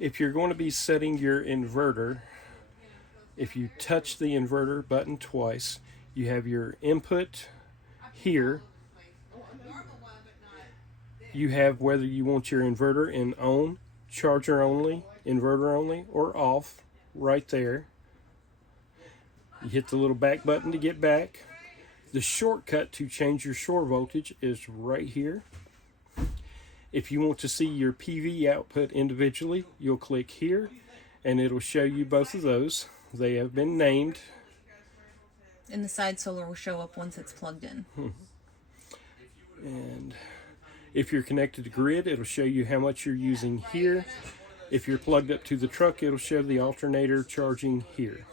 If you're going to be setting your inverter, if you touch the inverter button twice, you have your input here. You have whether you want your inverter in on, charger only, inverter only, or off right there. You hit the little back button to get back. The shortcut to change your shore voltage is right here. If you want to see your PV output individually, you'll click here and it'll show you both of those. They have been named. And the side solar will show up once it's plugged in. And if you're connected to grid, it'll show you how much you're using here. If you're plugged up to the truck, it'll show the alternator charging here.